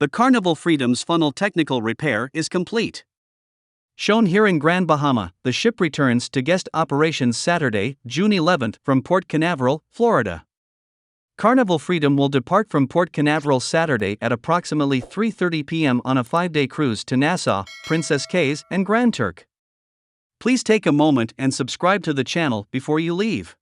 The Carnival Freedom's funnel technical repair is complete. Shown here in Grand Bahama, the ship returns to guest operations Saturday, June 11th from Port Canaveral, Florida. Carnival Freedom will depart from Port Canaveral Saturday at approximately 3:30 p.m. on a 5-day cruise to Nassau, Princess Cays and Grand Turk. Please take a moment and subscribe to the channel before you leave.